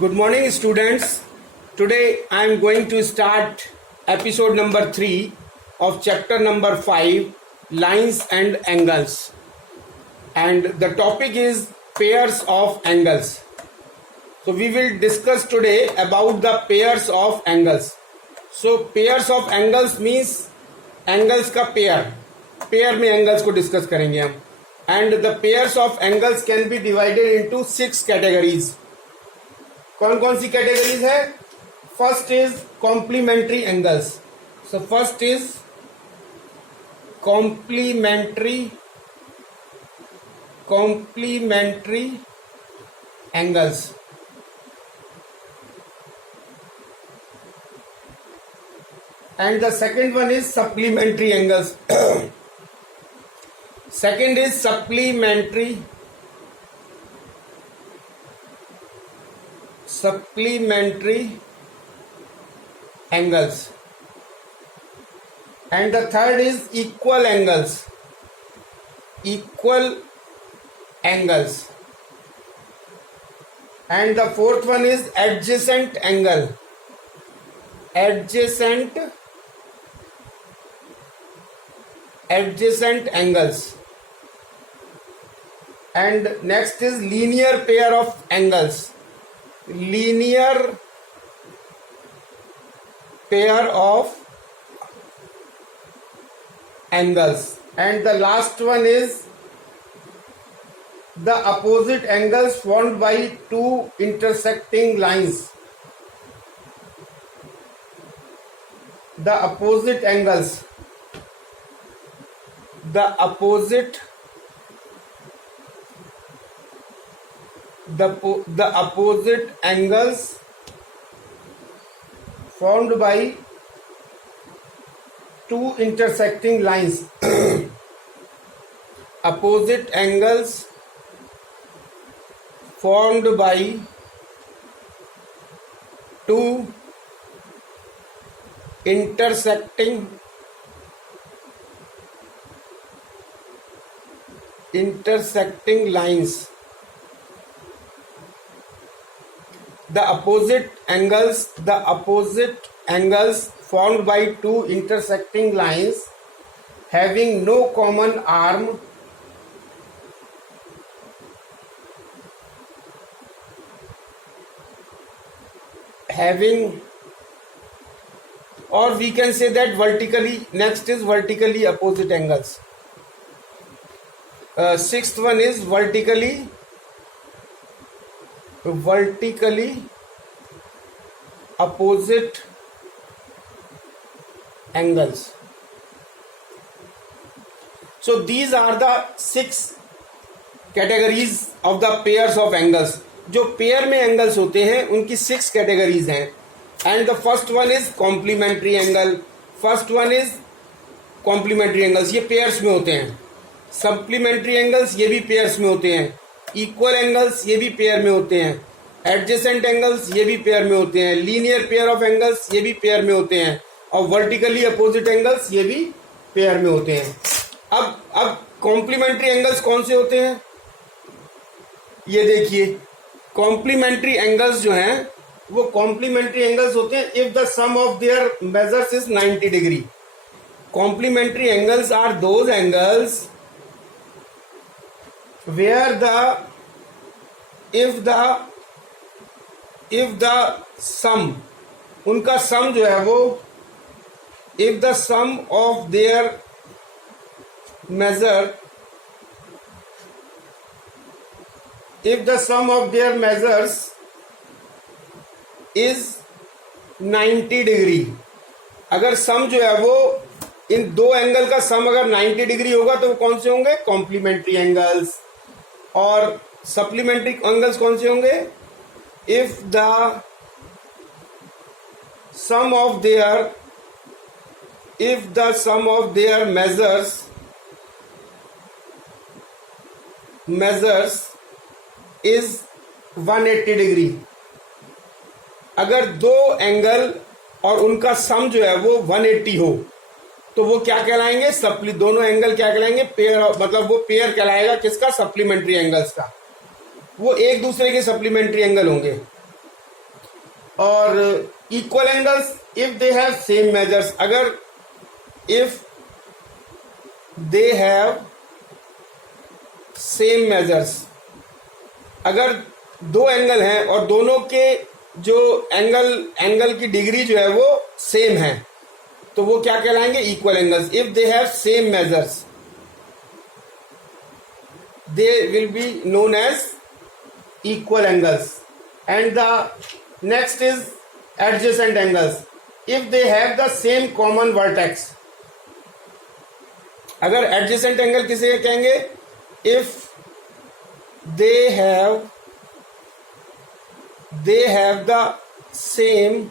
Good morning, students. Today I am going to start episode number 3 of chapter number 5, Lines and Angles. And the topic is pairs of angles. So we will discuss today about the pairs of angles. So pairs of angles means angles का pair में angles को discuss करेंगे हम. And the pairs of angles can be divided into 6 categories. कौन कौन सी categories है? First is complementary angles. So first is complementary angles. And the second one is supplementary angles. Second is supplementary angles, and the third is equal angles, and the fourth one is adjacent angles, and next is linear pair of angles. Linear pair of angles, and the last one is the opposite angles formed by two intersecting lines. The opposite angles formed by two intersecting lines. Opposite angles formed by two intersecting lines. The opposite angles formed by two intersecting lines having no common arm or we can say that vertically. Next is vertically opposite angles. Sixth one is vertically opposite angles. So these are the 6 categories of the pairs of angles. जो pair में angles होते हैं उनकी 6 categories हैं. And the first one is complementary angle. Complementary angles ये pairs में होते हैं. सप्लीमेंट्री एंगल्स ये भी पेयर्स में होते हैं. इक्वल एंगल्स ये भी पेयर में होते हैं. एडजेसेंट एंगल्स ये भी पेयर में होते हैं. लीनियर पेयर ऑफ एंगल्स ये भी पेयर में होते हैं. और वर्टिकली अपोजिट एंगल्स ये भी पेयर में होते हैं. अब कॉम्प्लीमेंट्री एंगल्स कौन से होते हैं ये देखिए. कॉम्प्लीमेंट्री एंगल्स जो हैं वो कॉम्प्लीमेंट्री एंगल्स होते हैं if the sum of their measures is 90 degree. Complementary angles are those angles where if the sum, उनका सम जो है वो if the sum of their measures is 90 degree. अगर सम जो है वो इन दो एंगल का सम अगर 90 डिग्री होगा तो वो कौन से होंगे? Complementary angles. और सप्लीमेंट्री एंगल्स कौन से होंगे? If the sum of their measures is 180 degree. अगर दो एंगल और उनका सम जो है वो 180 हो तो वो क्या कहलाएंगे? दोनों एंगल क्या कहलाएंगे? पेयर. मतलब वो पेयर कहलाएगा किसका? सप्लीमेंट्री एंगल्स का. वो एक दूसरे के सप्लीमेंट्री एंगल होंगे. और equal angles if they have same measures, अगर if they have same measures, अगर दो एंगल हैं और दोनों के जो एंगल की डिग्री जो है वो सेम है, तो वो क्या कहलाएंगे? Equal angles. If they have same measures they will be known as equal angles. And the next is adjacent angles if they have the same common vertex. अगर एडजेसेंट एंगल किसे कहेंगे? If they have the same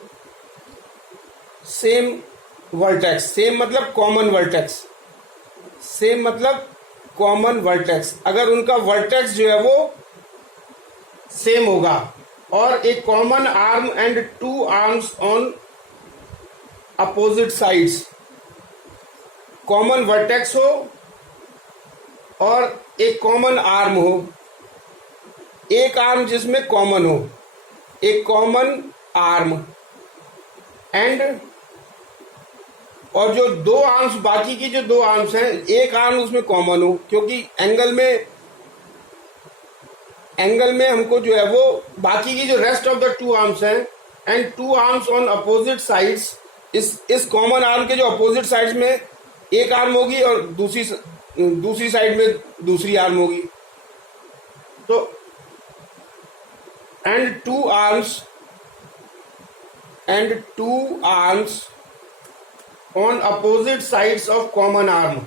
vertex. Same मतलब common vertex, same मतलब common vertex. अगर उनका vertex जो है वो सेम होगा और एक common arm and two arms on opposite sides, common vertex हो और एक कॉमन आर्म हो, एक आर्म जिसमें कॉमन हो, एक कॉमन आर्म एंड, और जो दो आर्म्स, बाकी की जो दो आर्म्स हैं एक आर्म उसमें कॉमन हो, क्योंकि एंगल में हमको जो है वो बाकी की जो rest of the two arms हैं and two arms on opposite sides, इस कॉमन आर्म के जो अपोजिट साइड्स में एक आर्म होगी और दूसरी साइड में दूसरी आर्म होगी, तो and two arms on opposite sides of common arm,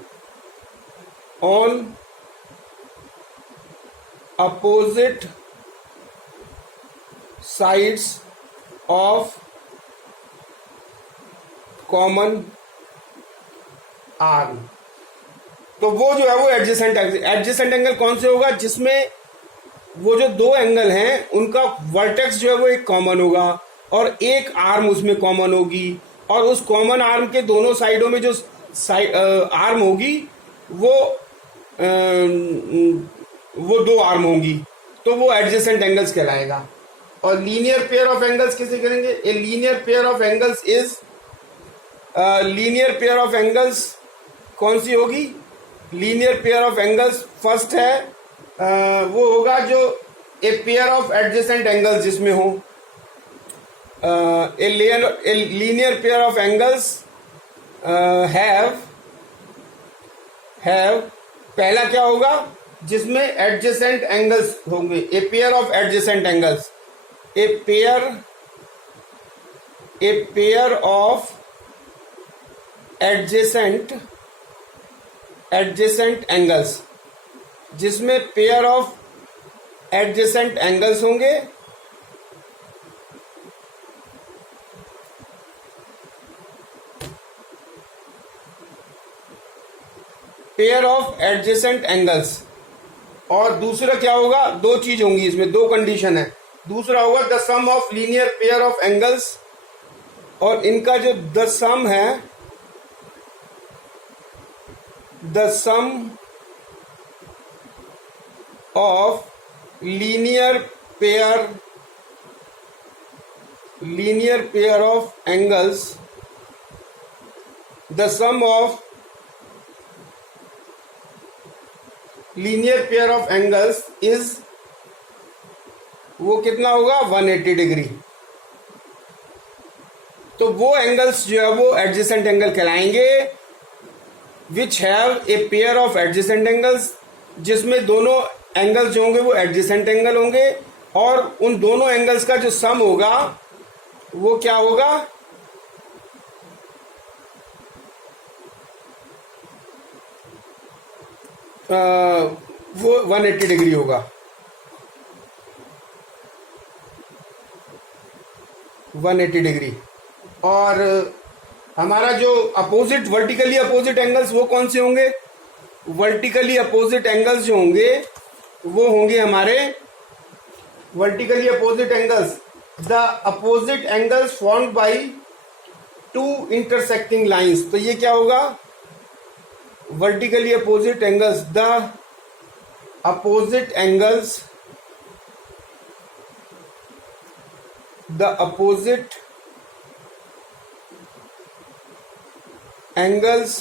on opposite sides of common arm, तो वो जो है वो एडजेसेंट एंगल कौन से होगा? जिसमें वो जो दो एंगल हैं उनका वर्टेक्स जो है वो एक कॉमन होगा और एक आर्म उसमें कॉमन होगी, और उस कॉमन आर्म के दोनों साइडों में जो आर्म होगी वो दो आर्म होंगी, तो वो एडजेसेंट एंगल्स कहलाएगा। और लीनियर पेयर ऑफ एंगल्स किसे करेंगे? A linear pair of angles is, linear pair of angles कौन सी होगी? Linear pair of angles first है वो होगा जो ए पेयर ऑफ एडजेसेंट एंगल्स जिसमें हो। A linear pair of angles have पहला क्या होगा? जिसमें एडजेसेंट एंगल्स होंगे, ए pair of adjacent angles, A pair of adjacent angles, जिसमें पेयर ऑफ एडजेसेंट एंगल्स होंगे पेयर ऑफ एडजेसेंट एंगल्स। और दूसरा क्या होगा? दो चीज होंगी इसमें, दो कंडीशन है। दूसरा होगा the sum of linear pair of angles, और इनका जो द सम है, the sum of linear pair of angles, the sum of linear pair of angles is, वो कितना होगा? 180 डिग्री। तो वो एंगल्स जो है वो एडजेसेंट एंगल कहलाएंगे which have a pair of adjacent angles, जिसमें दोनों एंगल्स जो होंगे वो एडजेसेंट एंगल होंगे, और उन दोनों एंगल्स का जो सम होगा वो क्या होगा? वो 180 डिग्री होगा। 180 डिग्री। और हमारा जो अपोजिट, वर्टिकली अपोजिट एंगल्स वो कौन से होंगे? वर्टिकली अपोजिट एंगल्स जो होंगे वो होंगे हमारे vertically opposite angles, the opposite angles formed by two intersecting lines. तो ये क्या होगा? vertically opposite angles, the opposite angles the opposite angles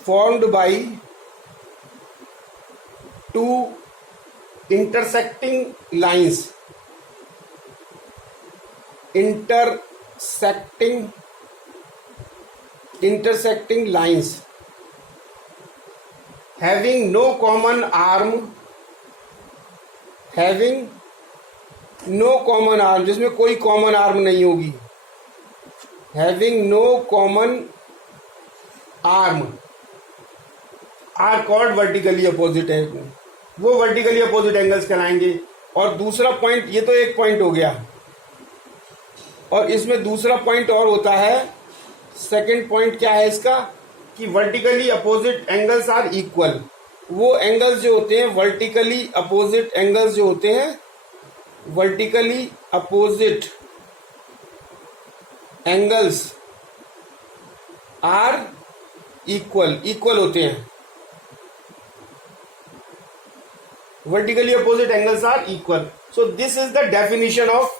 formed by two intersecting lines having no common arm जिसमें कोई कॉमन आर्म नहीं होगी, having no common arm are called vertically opposite angle, वो vertically opposite angles कहलाएंगे। और दूसरा point, ये तो एक पॉइंट हो गया, और इसमें दूसरा पॉइंट और होता है। सेकंड पॉइंट क्या है इसका, कि vertically opposite angles are equal. वो एंगल्स जो होते हैं वर्टिकली अपोजिट एंगल्स जो होते हैं, vertically opposite angles are equal होते हैं। Vertically opposite angles are equal. So this is the definition of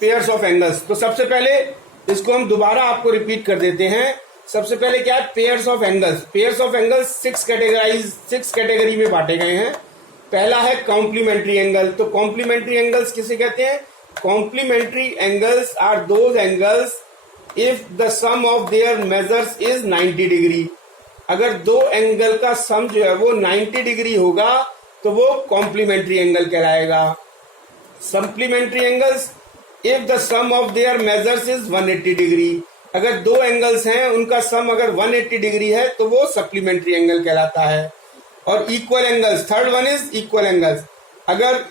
pairs of angles. तो सबसे पहले इसको हम दोबारा आपको रिपीट कर देते हैं। सबसे पहले क्या है, pairs of angles. Pairs of angles six category में बांटे गए हैं। पहला है कॉम्प्लीमेंट्री एंगल। तो कॉम्प्लीमेंट्री एंगल्स किसे कहते हैं? Complementary angles are those angles if the sum of their measures is 90 degree. अगर दो एंगल का सम जो है वो 90 डिग्री होगा तो वो कॉम्प्लीमेंट्री एंगल कहलाएगा। Supplementary angles if the sum of their measures is 180 degree. अगर दो एंगल्स हैं उनका सम अगर 180 डिग्री है तो वो सप्लीमेंट्री एंगल कहलाता है। और equal angles, third one is equal angles. अगर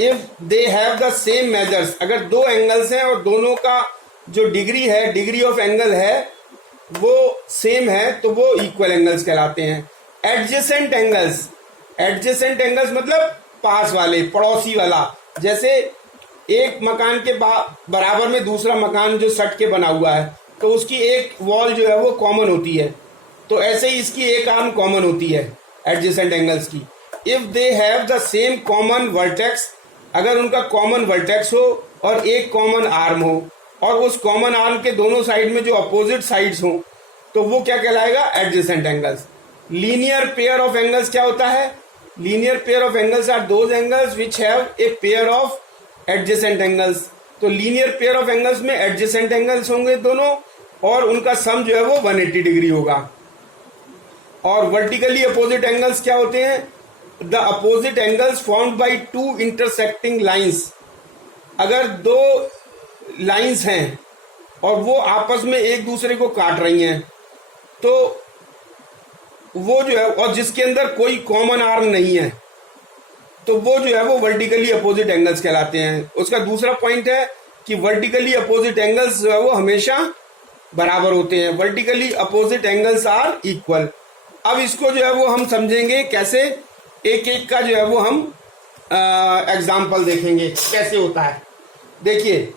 if they have the same measures, अगर दो एंगल्स हैं और दोनों का जो डिग्री है, डिग्री ऑफ एंगल है, वो सेम है तो वो इक्वल एंगल्स कहलाते हैं। एडजेसेंट एंगल्स, एडजेसेंट एंगल्स मतलब पास वाले, पड़ोसी वाला। जैसे एक मकान के बराबर में दूसरा मकान जो सट के बना हुआ है तो उसकी एक वॉल जो है वो कॉमन होती है, तो ऐसे ही इसकी एक आर्म कॉमन होती है एडजेसेंट एंगल्स की। If they have the same common vertex, अगर उनका कॉमन वर्टेक्स हो और एक कॉमन आर्म हो और उस कॉमन आर्म के दोनों साइड में जो अपोजिट साइड्स हो तो वो क्या कहलाएगा? Adjacent angles. Linear pair of angles क्या होता है? Linear pair of angles are those angles which have a pair of adjacent angles. तो लीनियर पेयर ऑफ एंगल्स में एडजेसेंट एंगल्स होंगे दोनों और उनका सम जो है वो 180 डिग्री होगा। और वर्टिकली अपोजिट एंगल्स क्या होते हैं? The opposite angles formed by two intersecting lines. अगर दो लाइंस हैं और वो आपस में एक दूसरे को काट रही हैं तो वो जो है, और जिसके अंदर कोई कॉमन आर्म नहीं है, तो वो जो है वो वर्टिकली अपोजिट एंगल्स कहलाते हैं। उसका दूसरा पॉइंट है कि वर्टिकली अपोजिट एंगल्स जो है वो हमेशा बराबर होते हैं। Vertically opposite angles are equal. अब इसको जो है वो हम समझेंगे कैसे, एक एक का जो है वो हम एग्जाम्पल देखेंगे कैसे होता है। देखिए,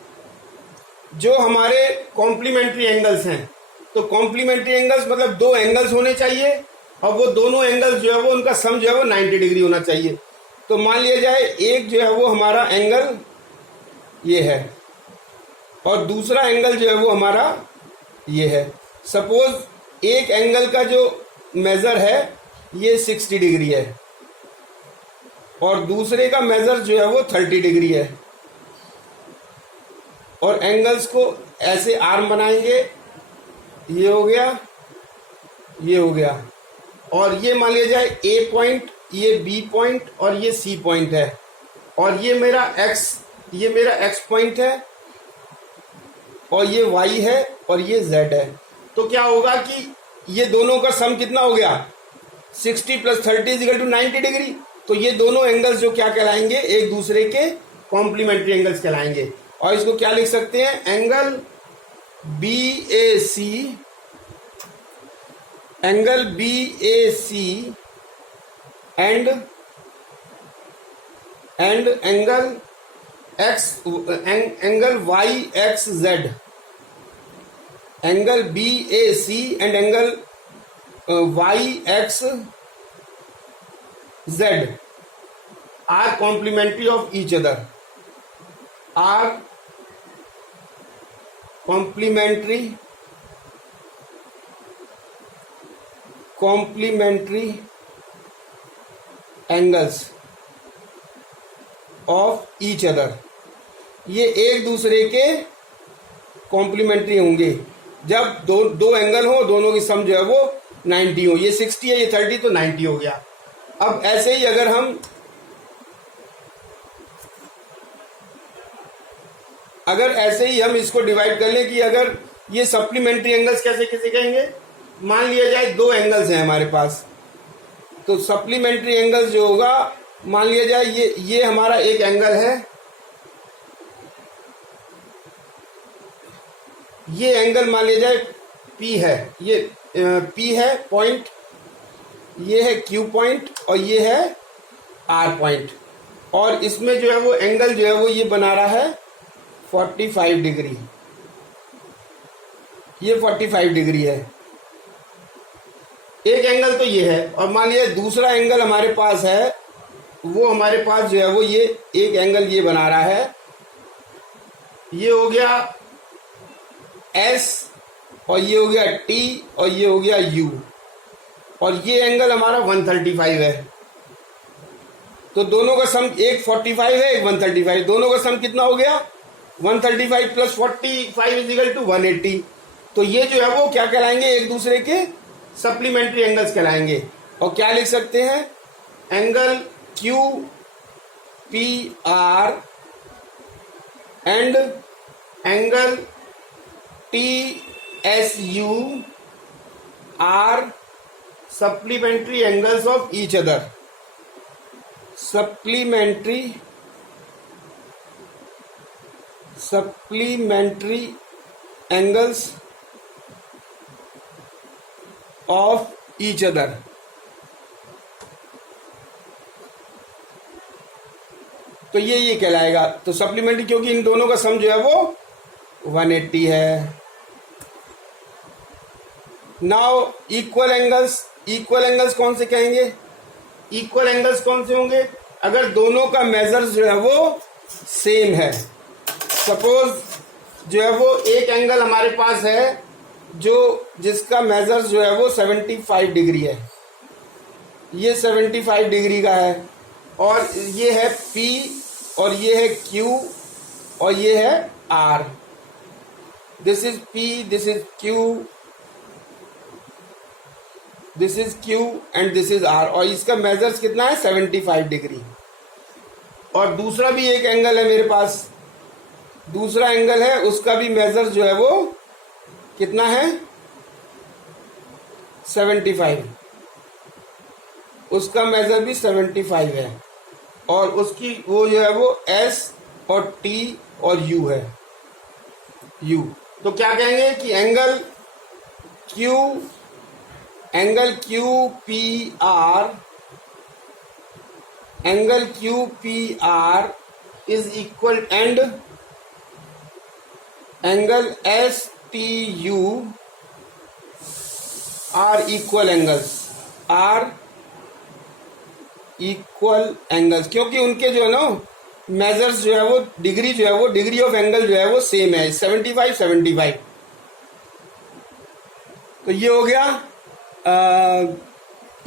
जो हमारे कॉम्प्लीमेंट्री एंगल्स हैं, तो कॉम्प्लीमेंट्री एंगल्स मतलब दो एंगल्स होने चाहिए और वो दोनों एंगल्स जो है वो उनका सम जो है वो 90 डिग्री होना चाहिए। तो मान लिया जाए एक जो है वो हमारा एंगल ये है और दूसरा एंगल जो है वो हमारा ये है। सपोज एक एंगल का जो मेजर है ये 60 डिग्री है और दूसरे का मेजर जो है वो 30 डिग्री है। और एंगल्स को ऐसे आर्म बनाएंगे, ये हो गया, ये हो गया, और ये मान लिया जाए ए पॉइंट, ये बी पॉइंट और ये सी पॉइंट है, और ये मेरा एक्स पॉइंट है और ये वाई है और ये जेड है। तो क्या होगा कि ये दोनों का सम कितना हो गया? 60 + 30 = 90 डिग्री। तो ये दोनों एंगल्स जो क्या कहलाएंगे? एक दूसरे के कॉम्प्लीमेंट्री एंगल्स कहलाएंगे। और इसको क्या लिख सकते हैं? Angle BAC, angle BAC and angle YXZ, angle BAC and angle YXZ। are complementary of each other, are complementary angles of each other. ये एक दूसरे के कॉम्प्लीमेंट्री होंगे जब दो एंगल हो, दोनों की सम जो है वो 90 हो. ये 60 है, ये 30, तो 90 हो गया. अब ऐसे ही अगर हम इसको डिवाइड कर लें कि अगर ये सप्लीमेंट्री एंगल्स कैसे कहेंगे. मान लिया जाए दो एंगल्स हैं हमारे पास, तो सप्लीमेंट्री एंगल्स जो होगा, मान लिया जाए ये हमारा एक एंगल है, ये एंगल मान लिया जाए P है, ये P है पॉइंट, ये है Q पॉइंट और ये है R पॉइंट, और इसमें जो है वो एंगल जो है वो ये बना रहा है 45 डिग्री. ये 45 डिग्री है. एक एंगल तो ये है, और मान लिया दूसरा एंगल हमारे पास है, वो हमारे पास जो है वो ये एक एंगल ये बना रहा है. ये हो गया S और ये हो गया T और ये हो गया U, और ये एंगल हमारा 135 है. तो दोनों का सम, एक 45 है एक 135, दोनों का सम कितना हो गया 135 प्लस 45 इज इक्वल टू 180. तो ये जो है वो क्या कहलाएंगे, एक दूसरे के सप्लीमेंट्री एंगल्स कहलाएंगे. और क्या लिख सकते हैं, angle Q P R and angle T S U are supplementary angles of each other. Supplementary angles of each other. तो ये कहलाएगा. तो सप्लीमेंट्री, क्योंकि इन दोनों का सम जो है वो 180 है. नाउ इक्वल एंगल्स कौन से कहेंगे, इक्वल एंगल्स कौन से होंगे, अगर दोनों का मेजर जो है वो सेम है. सपोज जो है वो एक एंगल हमारे पास है जिसका मेजर जो है वो 75 डिग्री है, ये 75 डिग्री का है, और ये है P और ये है Q और ये है R. This is P, this is Q and this is R, और इसका मेजर्स कितना है 75 डिग्री. और दूसरा भी एक एंगल है मेरे पास, दूसरा एंगल है, उसका भी मेजर जो है वो कितना है 75, उसका मेजर भी 75 है, और उसकी वो जो है वो S और T और U है, U. तो क्या कहेंगे कि angle Q P R is equal, and angle S T U are equal angles, क्योंकि उनके जो है ना मेजर्स जो है वो डिग्री ऑफ एंगल जो है वो सेम है 75. तो ये हो गया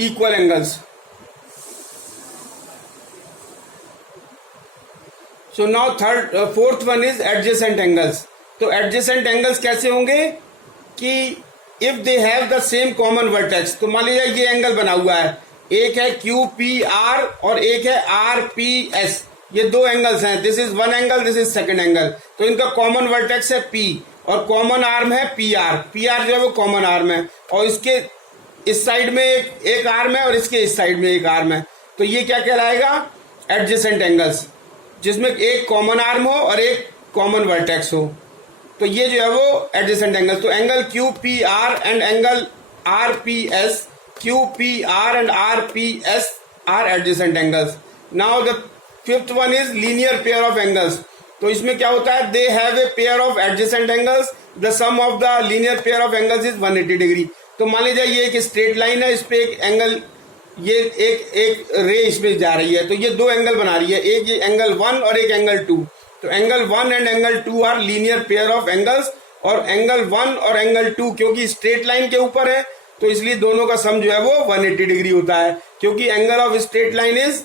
equal angles. So now fourth one is adjacent angles. तो एडजेसेंट एंगल्स कैसे होंगे कि if they have the same common vertex. तो मान लीजिए ये एंगल बना हुआ है, एक है QPR और एक है RPS. ये दो एंगल्स हैं, this is one angle, this is second angle. तो इनका कॉमन वर्टेक्स है P और कॉमन आर्म है PR जो है वो कॉमन आर्म है, और इसके इस साइड में एक आर्म है और इसके इस साइड में एक आर्म है. तो ये क्या कहलाएगा, एडजेसेंट एंगल्स, जिसमें एक कॉमन आर्म हो और एक कॉमन वर्टेक्स हो. तो ये जो है वो एडजेसेंट एंगल्स. तो angle QPR and angle RPS, QPR and RPS are adjacent angles. Now the fifth one is linear pair of angles. तो इसमें क्या होता है, they have a pair of adjacent angles. The sum of the linear pair of angles is 180 degree. तो मान लीजिए ये एक स्ट्रेट लाइन है, इस पे एक एंगल ये एक रे इसमें जा रही है, तो ये दो एंगल बना रही है, एक ये एंगल 1 और एक एंगल 2। तो angle 1 and angle 2 are linear pair of angles, और एंगल 1 और एंगल 2 क्योंकि स्ट्रेट लाइन के ऊपर है तो इसलिए दोनों का सम जो है वो 180 डिग्री होता है, क्योंकि angle of straight line is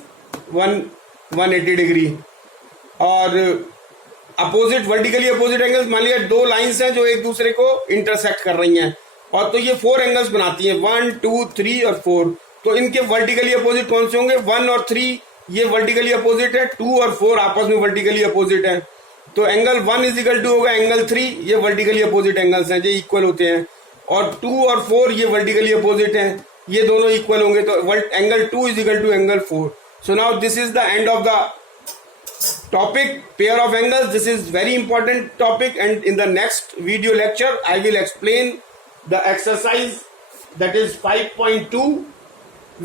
180 degree. और अपोजिट, वर्टिकली अपोजिट एंगल्स, मान लिया दो लाइंस हैं जो एक दूसरे को इंटरसेक्ट कर रही हैं, और तो ये 4 एंगल्स बनाती हैं, 1 2 3 और 4। तो इनके वर्टिकली अपोजिट कौन से होंगे? 1 और 3 ये वर्टिकली अपोजिट है, 2 और 4 आपस में वर्टिकली अपोजिट है। तो एंगल 1 इज इक्वल टू होगा एंगल 3, ये वर्टिकली अपोजिट एंगल्स हैं, ये इक्वल होते हैं। और 2 और 4 ये वर्टिकली अपोजिट हैं, ये दोनों इक्वल होंगे, तो angle 2 is equal to angle 4। So now this is the end of the topic, pair of angles. This is very important topic, and in the next video lecture I will explain the exercise that is 5.2,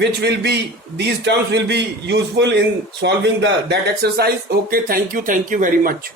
which will be, these terms will be useful in solving that exercise. Okay, thank you very much.